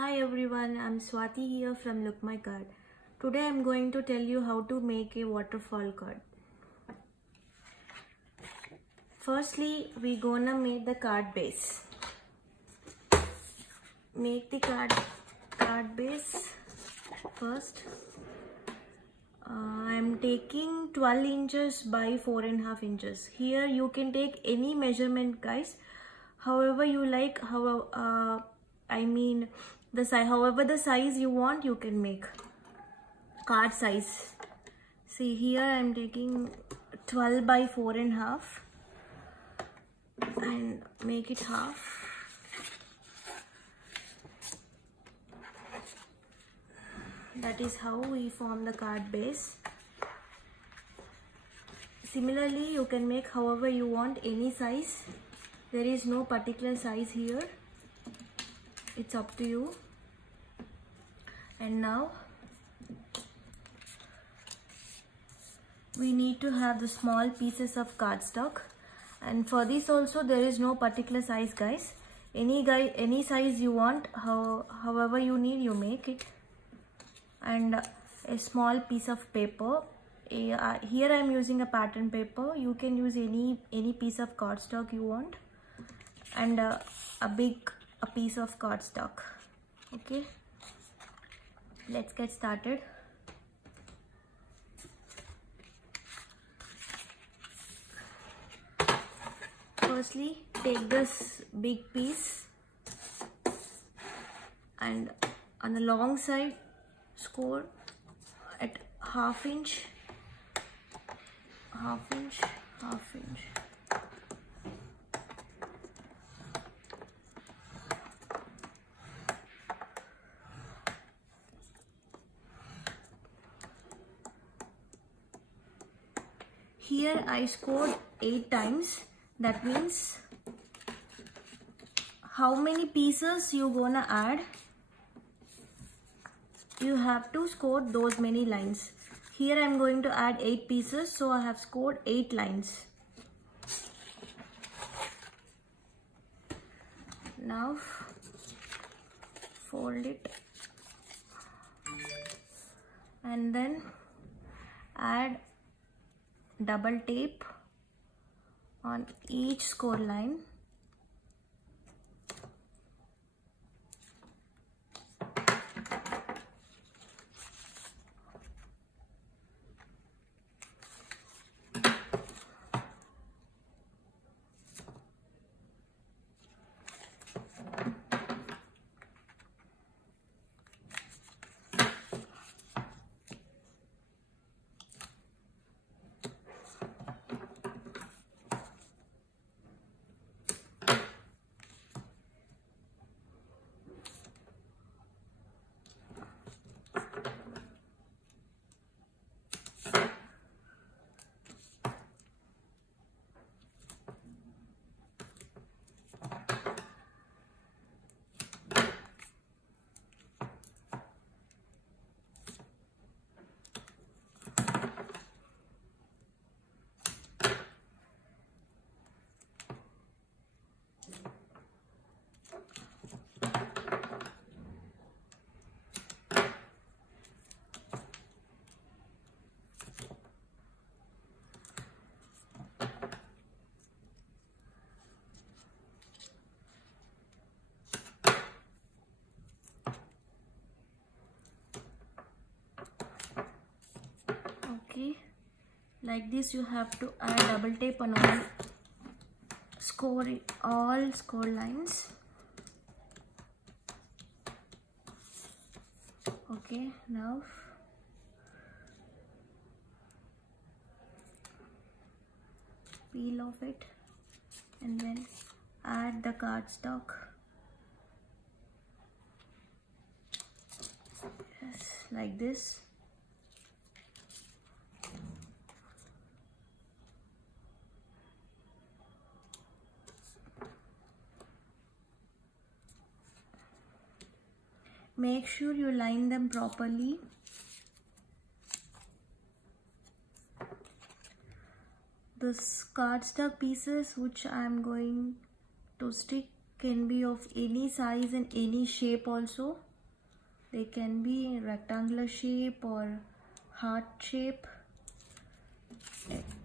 Hi everyone, I'm Swati here from Look My Card. Today I'm going to tell you how to make a waterfall card. Firstly, we gonna make the card base. Make the card base first. I'm taking 12 inches by 4.5 inches. Here you can take any measurement, guys. However you like, however the size you want, you can make card size. See, here I'm taking 12 by 4.5 and make it half. That is how we form the card base. Similarly, you can make however you want, any size. There is no particular size here. It's up to you. And now we need to have the small pieces of cardstock, and for this also there is no particular size, guys. Any size you want, however you need, you make it. And a small piece of paper. Here I am using a pattern paper. You can use any piece of cardstock you want, and a piece of cardstock. Okay, let's get started. Firstly, take this big piece and on the long side score at half inch. Here I scored 8 times. That means how many pieces you gonna add, you have to score those many lines. Here I am going to add 8 pieces, so I have scored 8 lines. Now fold it and then add double tape on each score line. Okay, like this you have to add double tape on all score lines. Okay, now peel off it and then add the cardstock. Yes, like this. Make sure you line them properly. The cardstock pieces which I am going to stick can be of any size and any shape also. They can be rectangular shape or heart shape.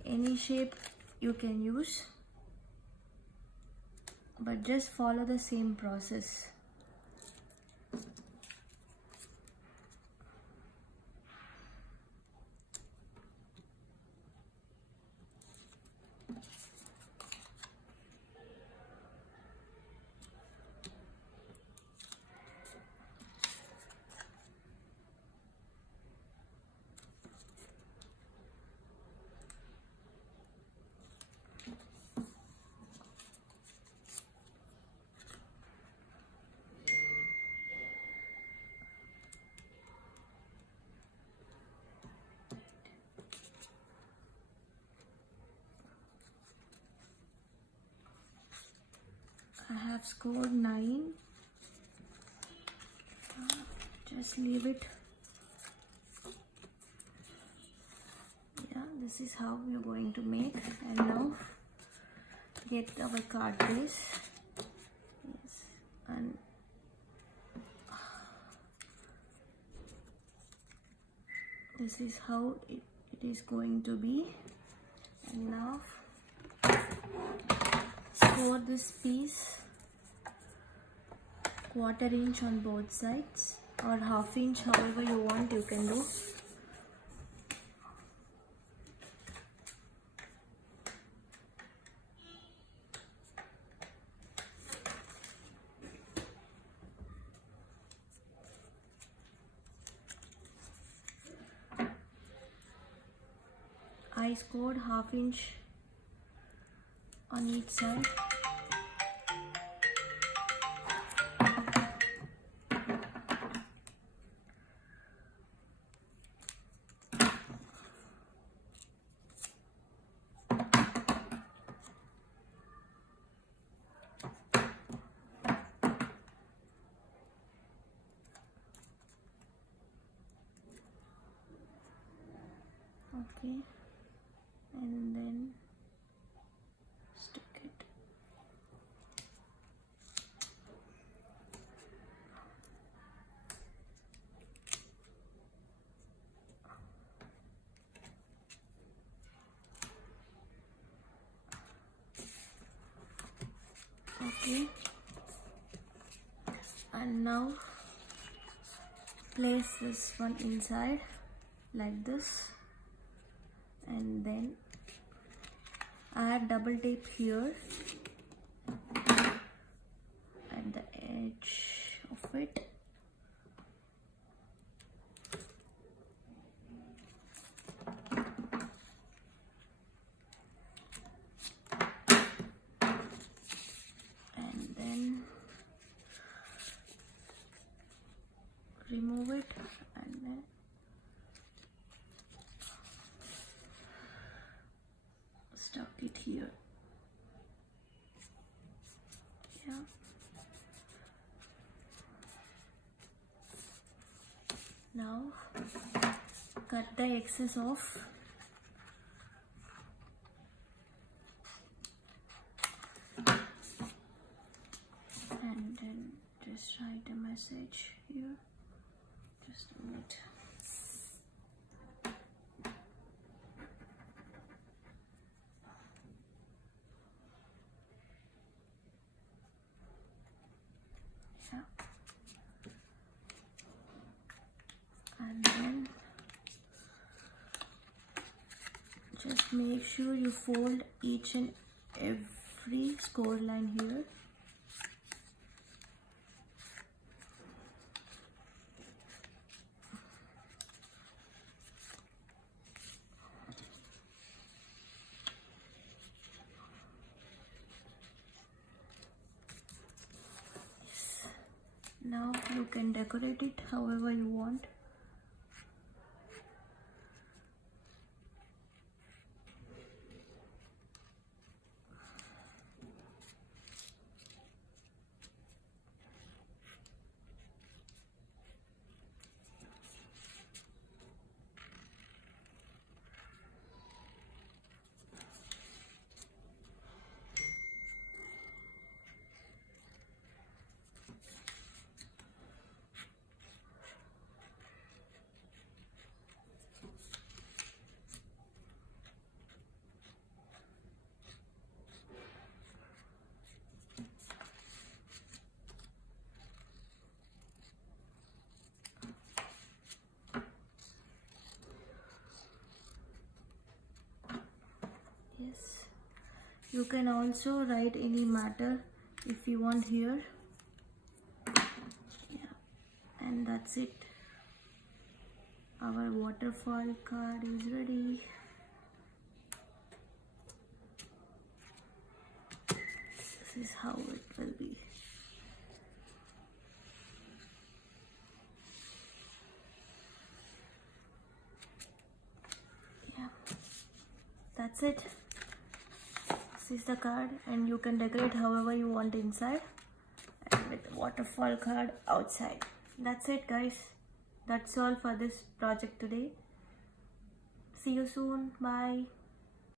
Any shape you can use, but just follow the same process. I have scored 9. Just leave it. Yeah, this is how we are going to make. And now get our card base. Yes, and this is how it is going to be. And now score this piece 1/4 inch on both sides, or 1/2 inch, however you want you can do. I scored 1/2 inch on each side. Okay, and then stick it. Okay, and now place this one inside like this, and then add double tape here at the edge of it. And then remove it, and then stuck it here. Yeah. Now cut the excess off. And then just write a message here. Just a minute. Yeah. And then just make sure you fold each and every score line here. Now you can decorate it however you want. You can also write any matter if you want here. Yeah, and that's it. Our waterfall card is ready. This is how it will be. Yeah, that's it. This is the card, and you can decorate however you want inside, and with the waterfall card outside. That's it, guys. That's all for this project today. See you soon. Bye.